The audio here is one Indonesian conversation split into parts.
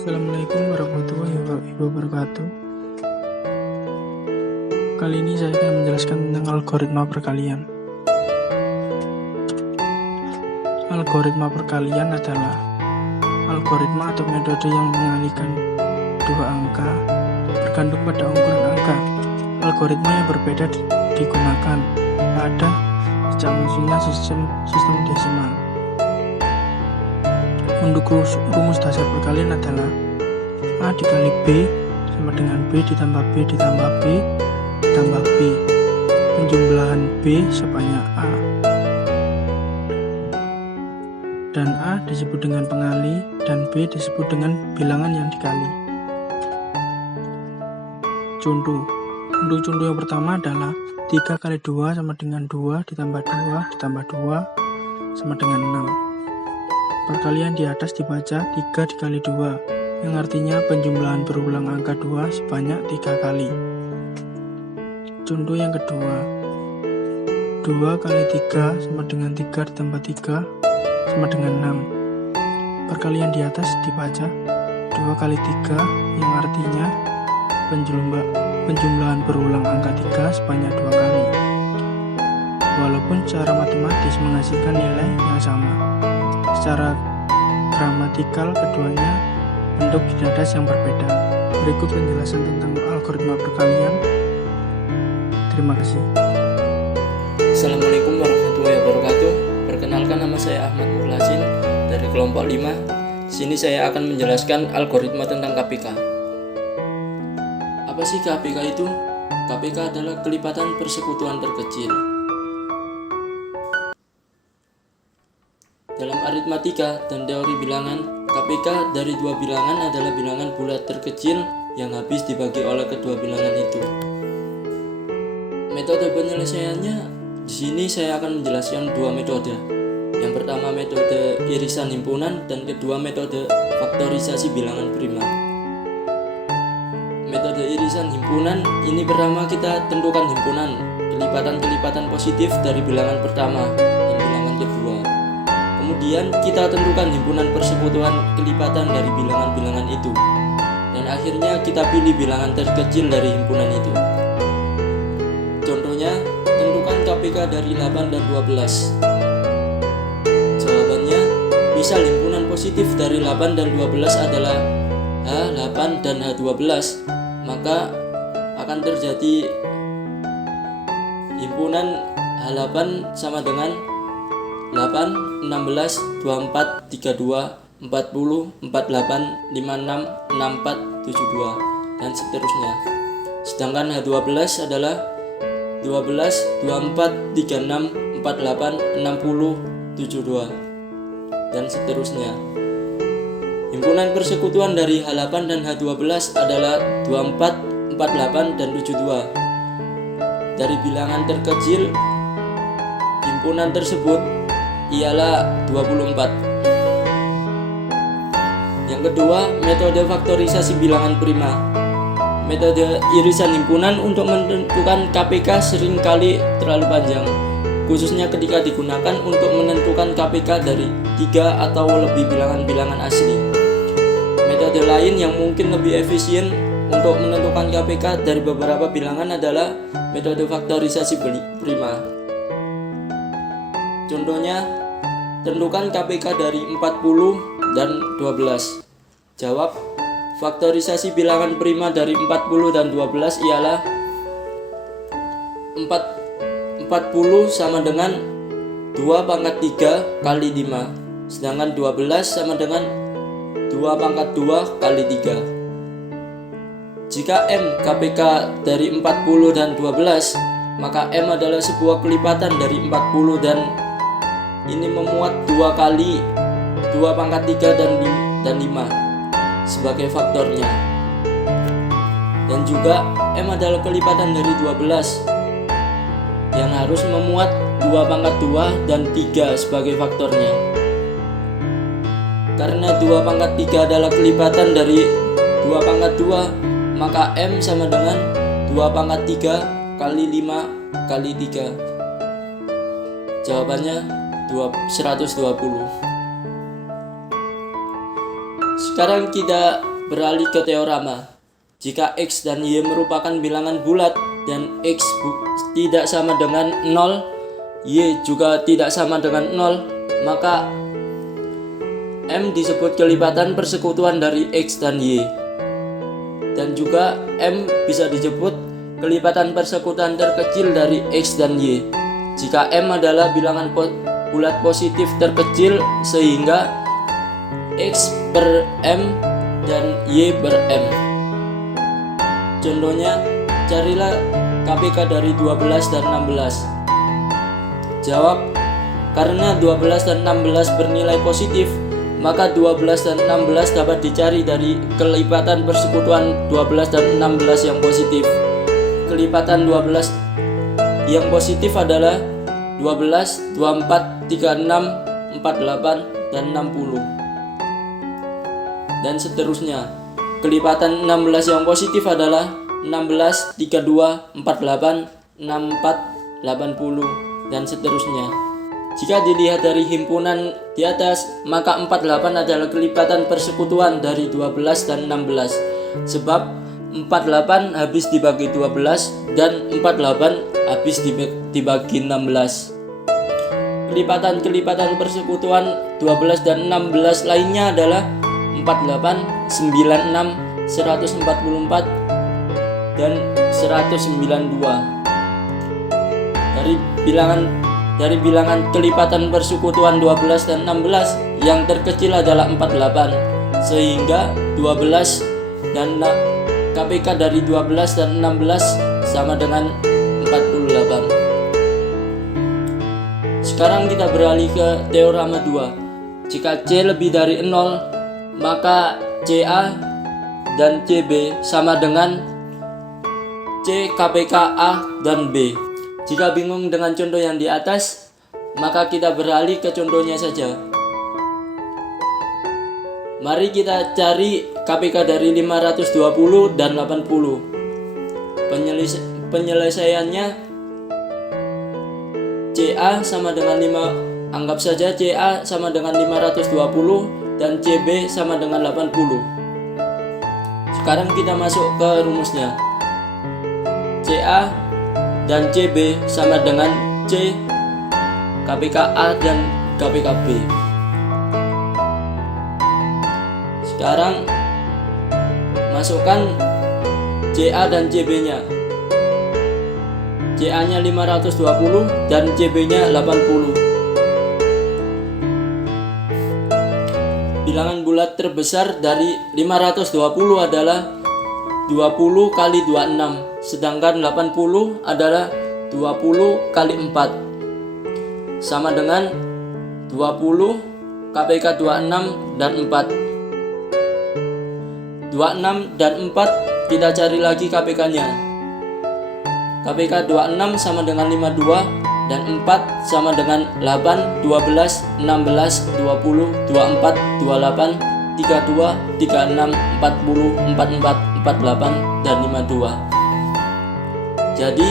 Assalamualaikum warahmatullahi wabarakatuh. Kali ini saya akan menjelaskan tentang algoritma perkalian. Algoritma perkalian adalah algoritma atau metode yang mengalihkan dua angka bergantung pada ukuran angka. Algoritma yang berbeda digunakan pada sejak munculnya sistem desimal. Untuk rumus dasar perkalian adalah A dikali B sama dengan B ditambah B ditambah B ditambah B. Penjumlahan B sebanyak A. Dan A disebut dengan pengali dan B disebut dengan bilangan yang dikali. Contoh. Untuk contoh yang pertama adalah 3 kali 2 sama dengan 2 ditambah 2 ditambah 2 sama dengan 6. Perkalian di atas dibaca 3 dikali 2, yang artinya penjumlahan berulang angka 2 sebanyak 3 kali. Contoh yang kedua, 2 kali 3 sama dengan 3 ditambah 3 sama dengan 6. Perkalian di atas dibaca 2 kali 3, yang artinya penjumlahan berulang angka 3 sebanyak 2 kali. Walaupun secara matematis menghasilkan nilai yang sama, secara gramatikal keduanya bentuk dinadas yang berbeda. Berikut penjelasan tentang algoritma perkalian. Terima kasih. Assalamualaikum warahmatullahi wabarakatuh. Perkenalkan, nama saya Ahmad Mukhlasin dari kelompok 5. Di sini saya akan menjelaskan algoritma tentang KPK. Apa sih KPK itu? KPK adalah kelipatan persekutuan terkecil. Dalam aritmatika dan teori bilangan, KPK dari dua bilangan adalah bilangan bulat terkecil yang habis dibagi oleh kedua bilangan itu. Metode penyelesaiannya, di sini saya akan menjelaskan dua metode. Yang pertama metode irisan himpunan dan kedua metode faktorisasi bilangan prima. Metode irisan himpunan ini pertama kita tentukan himpunan kelipatan-kelipatan positif dari bilangan pertama dan bilangan kedua. Kemudian kita tentukan himpunan persekutuan kelipatan dari bilangan-bilangan itu. Dan akhirnya kita pilih bilangan terkecil dari himpunan itu. Contohnya, tentukan KPK dari 8 dan 12. Jawabannya, misal himpunan positif dari 8 dan 12 adalah H8 dan H12, maka akan terjadi himpunan H8 sama dengan 8, 16, 24, 32, 40, 48, 56, 64, 72, dan seterusnya. Sedangkan H12 adalah 12, 24, 36, 48, 60, 72, dan seterusnya. Himpunan persekutuan dari H8 dan H12 adalah 24, 48, dan 72. Dari bilangan terkecil, himpunan tersebut ialah 24. Yang kedua, metode faktorisasi bilangan prima. Metode irisan himpunan untuk menentukan KPK seringkali terlalu panjang, khususnya ketika digunakan untuk menentukan KPK dari 3 atau lebih bilangan-bilangan asli. Metode lain yang mungkin lebih efisien untuk menentukan KPK dari beberapa bilangan adalah metode faktorisasi prima. Contohnya, tentukan KPK dari 40 dan 12. Jawab, faktorisasi bilangan prima dari 40 dan 12 ialah 40 sama dengan 2 pangkat 3 kali 5, sedangkan 12 sama dengan 2 pangkat 2 kali 3. Jika M KPK dari 40 dan 12, maka M adalah sebuah kelipatan dari 40 dan ini memuat 2 kali 2 pangkat 3 dan 5 sebagai faktornya. Dan juga M adalah kelipatan dari 12 yang harus memuat 2 pangkat 2 dan 3 sebagai faktornya. Karena 2 pangkat 3 adalah kelipatan dari 2 pangkat 2, maka M sama dengan 2 pangkat 3 kali 5 kali 3. Jawabannya 120. Sekarang kita beralih ke teorema. Jika X dan Y merupakan bilangan bulat dan X tidak sama dengan 0, Y juga tidak sama dengan 0, maka M disebut kelipatan persekutuan dari X dan Y. Dan juga M bisa disebut kelipatan persekutuan terkecil dari X dan Y. Jika M adalah bilangan bulat positif terkecil sehingga X ber M dan Y ber M. Contohnya, carilah KPK dari 12 dan 16. Jawab, karena 12 dan 16 bernilai positif, maka 12 dan 16 dapat dicari dari kelipatan persekutuan 12 dan 16 yang positif. Kelipatan 12 yang positif adalah 12, 24, 36, 48, dan 60. Dan seterusnya. Kelipatan 16 yang positif adalah 16, 32, 48, 64, 80, dan seterusnya. Jika dilihat dari himpunan di atas, maka 48 adalah kelipatan persekutuan dari 12 dan 16. Sebab 48 habis dibagi 12 dan 48 habis dibagi 16. Kelipatan-kelipatan persekutuan 12 dan 16 lainnya adalah 48, 96, 144, dan 192. Dari bilangan kelipatan persekutuan 12 dan 16, yang terkecil adalah 48, sehingga 12 dan KPK dari 12 dan 16 sama dengan 48. Sekarang kita beralih ke teorema 2. Jika C lebih dari 0, maka CA dan CB sama dengan C KPK A dan B. Jika bingung dengan contoh yang di atas, maka kita beralih ke contohnya saja. Mari kita cari KPK dari 520 dan 80. Penyelesaiannya, CA sama dengan 5, anggap saja CA sama dengan 520 dan CB sama dengan 80. Sekarang kita masuk ke rumusnya. CA dan CB sama dengan C KPK A dan KPK B. Sekarang masukkan CA dan CB-nya. CA-nya 520 dan CB-nya 80. Bilangan bulat terbesar dari 520 adalah 20 kali 26, sedangkan 80 adalah 20 kali 4, sama dengan 20 KPK 26 dan 4. 26 dan 4 kita cari lagi KPK-nya. KPK 26 sama dengan 52 dan 4 sama dengan 8, 12, 16, 20, 24, 28, 32, 36, 40, 44, 48, dan 52. Jadi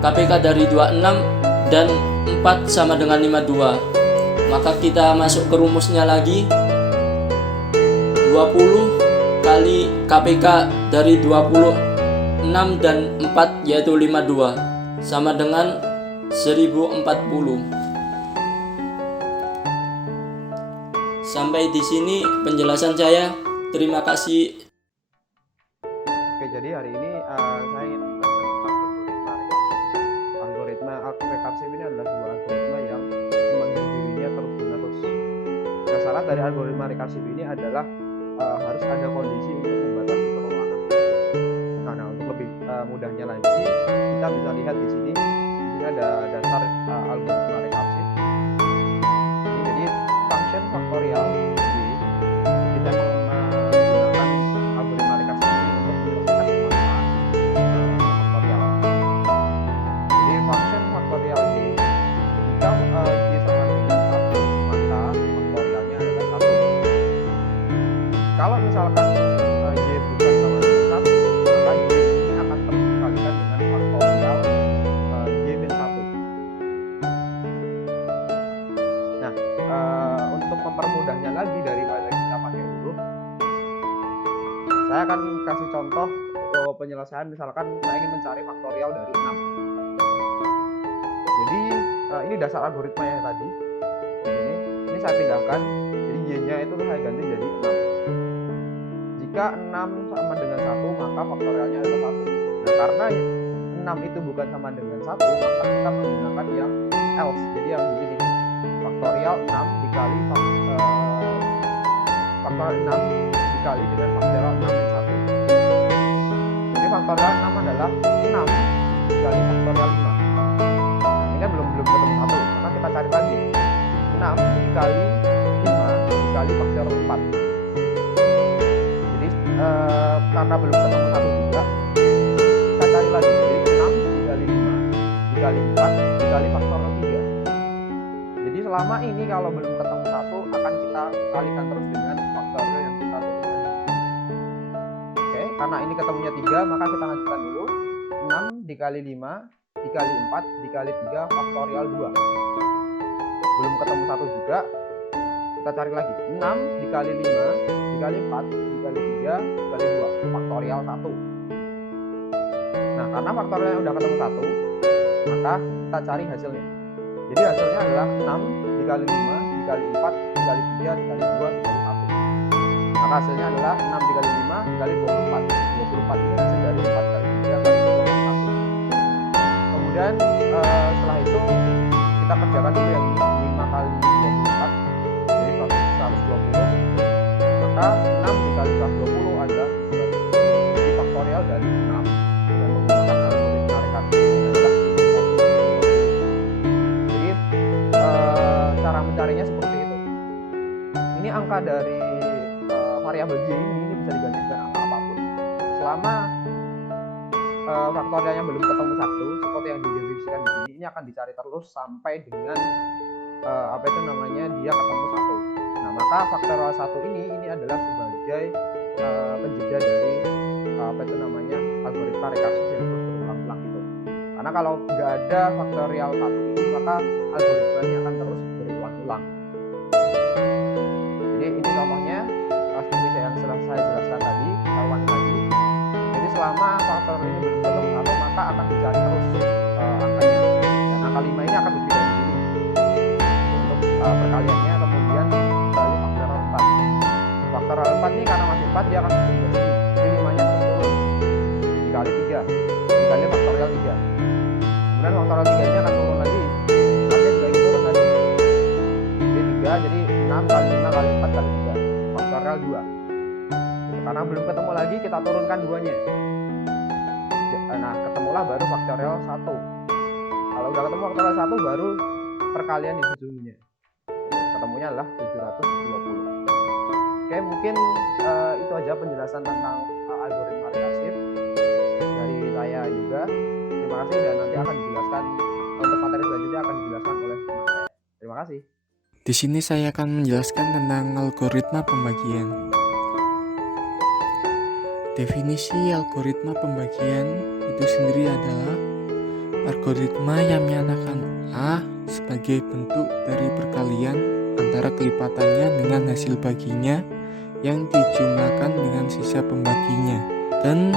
KPK dari 26 dan 4 sama dengan 52. Maka kita masuk ke rumusnya lagi. 20 kali KPK dari 26 dan 4 yaitu 52 sama dengan 1040. Sampai di sini penjelasan saya. Terima kasih. Oke, jadi hari ini saya ingin menjelaskan algoritma rekarsif ini adalah sebuah algoritma yang memanggil dirinya terus-menerus. Syarat dari algoritma rekarsif ini adalah harus ada kondisi untuk membatasi perulangan. Nah, untuk lebih mudahnya lagi, kita bisa lihat di sini ada dasar algoritma rekarsif. Jadi function faktorial kita menggunakan algoritma rekarsif ini untuk menyelesaikan masalah faktorial. Jadi function faktorial y, jika y sama dengan 1, maka faktorialnya adalah 1. Kalau misalkan y bukan sama dengan 1, maka y ini akan terus dikalikan dengan faktorial y min 1. Nah, untuk mempermudahnya lagi, misalkan saya ingin mencari faktorial dari 6. Jadi ini dasar algoritma yang tadi. Ini saya pindahkan. Jadi y-nya itu saya ganti jadi 6. Jika 6 sama dengan 1, maka faktorialnya adalah 1. Nah, karena 6 itu bukan sama dengan 1, maka kita menggunakan yang else. Jadi yang begini. Faktorial 6 dikali faktorial 6 dikali dengan faktorial 6 min 1. Jadi faktorial 6 adalah 6 dikali faktorial 5. Nah, ini kan belum ketemu 1, maka kita cari lagi. 6 dikali 5 dikali faktorial 4. Jadi karena belum ketemu 1 juga, kita cari lagi. Jadi 6 dikali 5 dikali 4 dikali faktorial 3. Jadi selama ini kalau belum ketemu 1 akan kita kalikan terus dengan faktorial yang kita turunkan. Oke, karena ini ketemunya 3, maka kita lanjutkan dulu. 6 dikali 5 dikali 4 dikali 3 faktorial 2. Belum ketemu 1 juga, kita cari lagi. 6 dikali 5 dikali 4 dikali 3 dikali 2 faktorial 1. Nah, karena faktorialnya udah ketemu 1, maka kita cari hasilnya. Jadi hasilnya adalah 6 dikali 5 dikali 4 dikali 3 dikali 2 dikali 1. Maka hasilnya adalah 6 dikali 5 dikali 24. 24 ini hasil dari 4 kali 3 kali 2 kali 1. Kemudian setelah itu kita kerjakan dulu yang ini. 5 kali 24 jadi 120. Maka 6 dikali 120 adalah 700. Jadi faktorial dari 6 dengan menggunakan algoritma rekarsi adalah 720. Jadi cara mencarinya seperti itu. Ini angka dari variabel y ini bisa diganti dengan angka apapun. Selama faktorialnya belum ketemu 1, seperti yang didefinisikan di sini, ini akan dicari terus sampai dengan dia ketemu 1. Nah, maka faktorial 1 ini adalah sebagai penjeda dari algoritma rekarsif yang terus berulang-ulang itu. Karena kalau nggak ada faktorial 1 ini, maka algoritmanya akan terus berulang-ulang. Jadi ini contohnya seperti yang sudah saya jelaskan tadi, kita ulangi lagi. Jadi selama faktorial ini belum ketemu 1, maka akan dicari terus angkanya. Dan angka 5 ini akan dipilih di sini untuk perkaliannya, kemudian kali faktorial 4. Faktorial 4 ini karena masih 4, dia akan berubah sini. Jadi 5-nya akan turun dikali 3 dikali faktorial 3. Kemudian faktorial 3-nya akan turun lagi. 4-nya juga ikut turun lagi. Jadi 3, jadi 6 kali 5 kali 4 kali 3 faktorial 2. Karena belum ketemu lagi, kita turunkan 2-nya. Nah, ketemulah baru faktorial 1. Kalau udah ketemu faktorial 1, baru perkalian di ujungnya. Ketemunya adalah 720. Oke, mungkin itu aja penjelasan tentang algoritma rekarsif dari saya juga. Terima kasih, dan nanti akan dijelaskan untuk materi selanjutnya akan dijelaskan oleh teman saya. Terima kasih. Di sini saya akan menjelaskan tentang algoritma pembagian. Definisi algoritma pembagian itu sendiri adalah algoritma yang menyatakan A sebagai bentuk dari perkalian antara kelipatannya dengan hasil baginya yang dijumlahkan dengan sisa pembaginya. Dan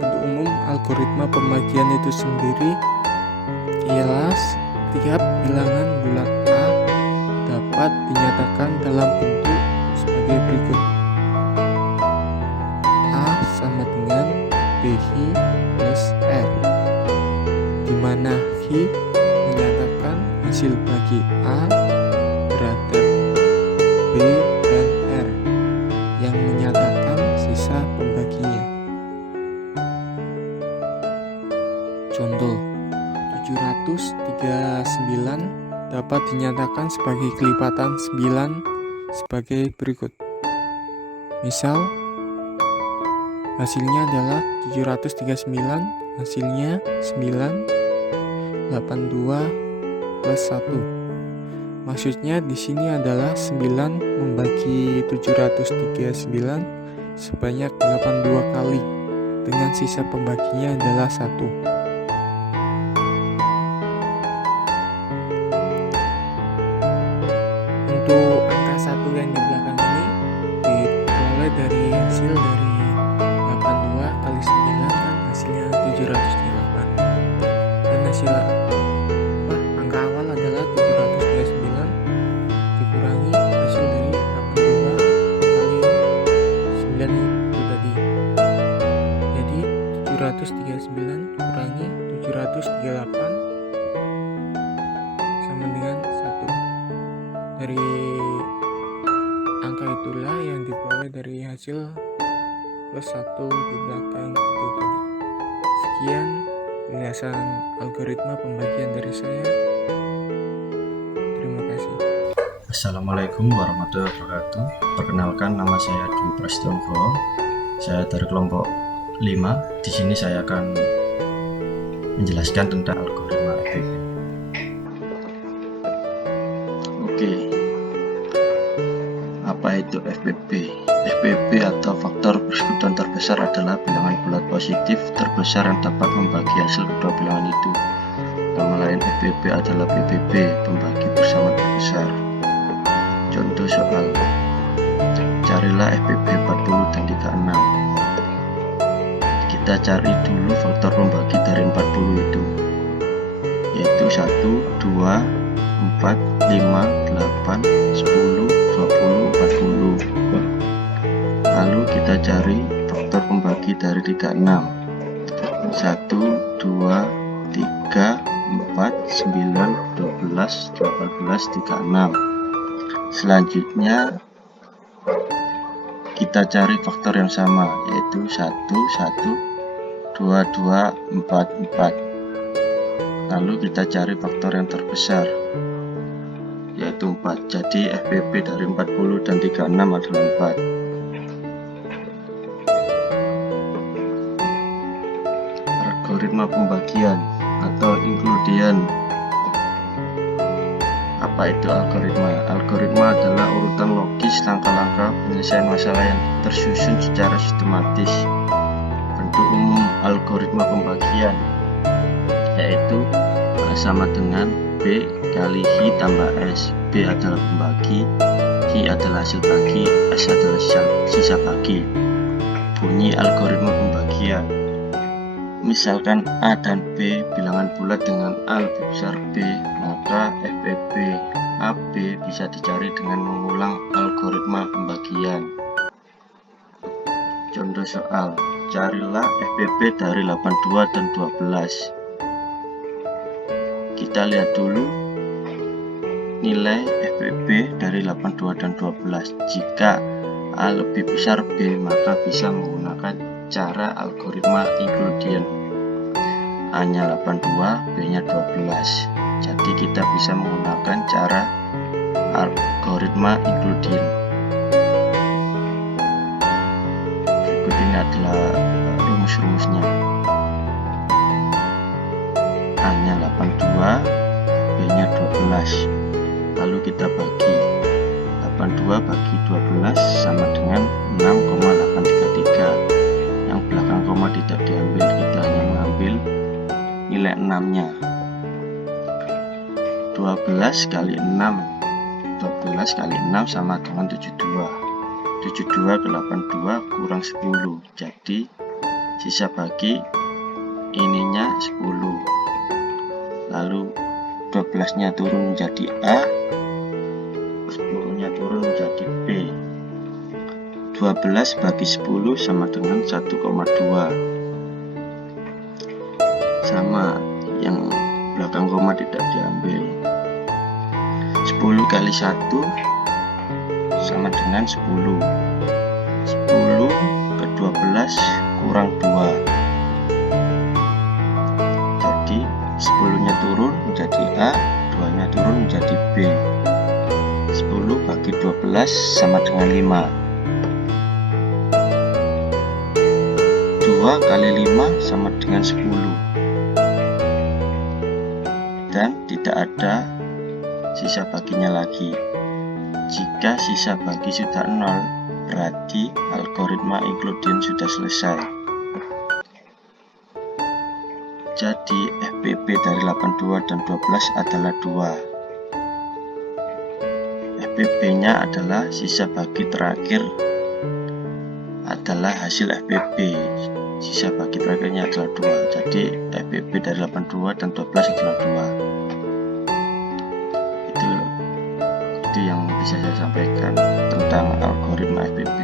untuk umum algoritma pembagian itu sendiri ialah setiap bilangan bulat A dapat dinyatakan dalam bentuk sebagai berikut. A sama dengan BI plus R, di mana I menyatakan hasil bagi A berada B dan R yang menyatakan sisa pembaginya. Contoh, 739 dapat dinyatakan sebagai kelipatan 9 sebagai berikut. Misal, hasilnya adalah 739, hasilnya 9, 82 plus 1. Maksudnya di sini adalah 9 membagi 739 sebanyak 82 kali, dengan sisa pembaginya adalah 1. Untuk angka 1 yang di belakang ini diperoleh dari hasil dari 82 kali 9 kan hasilnya 738. Dan hasil angka awal adalah 739 dikurangi hasil dari 82 kali 9 itu tadi. Jadi 739 kurangi 738 sama dengan 1. Dari angka itulah yang diperoleh dari hasil plus 1 di belakang itu tadi. Sekian penjelasan algoritma pembagian dari saya. Terima kasih. Assalamualaikum warahmatullahi wabarakatuh. Perkenalkan, nama saya Dwi Prasetyo. Saya dari kelompok 5. Di sini saya akan menjelaskan tentang algoritma FPP. Oke. Apa itu FPP? FPP atau faktor persekutuan terbesar adalah bilangan bulat positif terbesar yang dapat membagi hasil kedua bilangan itu. Nama lain FPP adalah PBB, pembagi bersama terbesar. Contoh soal, carilah FPP 40 dan 36. Kita cari dulu faktor pembagi dari 40 itu, yaitu 1, 2, 4, 5, 8, 10, 20, 40. Lalu kita cari faktor pembagi dari 36. 1, 2, 3, 4, 9, 12, 18, 36. Selanjutnya kita cari faktor yang sama, yaitu 1, 1, 2, 2, 4, 4. Lalu kita cari faktor yang terbesar, yaitu 4. Jadi FPP dari 40 dan 36 adalah 4. Algoritma pembagian atau inclusion. Apa itu algoritma? Algoritma adalah urutan logis langkah-langkah penyelesaian masalah yang tersusun secara sistematis. Bentuk umum algoritma pembagian yaitu A sama dengan B kali I tambah S. B adalah pembagi, I adalah hasil bagi, S adalah sisa bagi. Bunyi algoritma pembagian. Misalkan A dan B bilangan bulat dengan A lebih besar B, maka FPP AB bisa dicari dengan mengulang algoritma pembagian. Contoh soal, carilah FPP dari 82 dan 12. Kita lihat dulu nilai FPP dari 82 dan 12. Jika A lebih besar B, maka bisa menggunakan cara algoritma inclusion. A-nya 82, B-nya 12. Jadi kita bisa menggunakan cara algoritma inclusion. Berikut ini adalah rumus-rumusnya. A-nya 82, B-nya 12. Lalu kita bagi 82 bagi 12 sama dengan 6,833. Yang belakang koma tidak diambil, kita hanya mengambil nilai 6-nya. 12 kali 6 12 kali 6 sama dengan 72. 72 ke 82 kurang 10. Jadi sisa bagi ininya 10. Lalu 12-nya turun menjadi A, 10-nya turun menjadi B. 12 bagi 10 sama dengan 1,2. Sama, yang belakang koma tidak diambil. 10 kali 1 sama dengan 10. 10 ke 12 kurang 2. Jadi 10-nya turun menjadi A, 2-nya turun menjadi B. 10 bagi 12 sama dengan 5. 2 kali 5 sama dengan 10. Dan tidak ada sisa baginya lagi. Jika sisa bagi sudah 0, berarti algoritma inclusion sudah selesai. Jadi FPP dari 82 dan 12 adalah 2. FPP-nya adalah sisa bagi terakhir adalah hasil FPP. sisa bagi terakhirnya adalah 2. Jadi FBB dari 82 dan 12 adalah 2. Itu yang bisa saya sampaikan tentang algoritma FBB.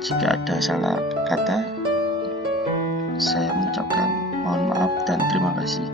Jika ada salah kata, saya mengucapkan mohon maaf dan terima kasih.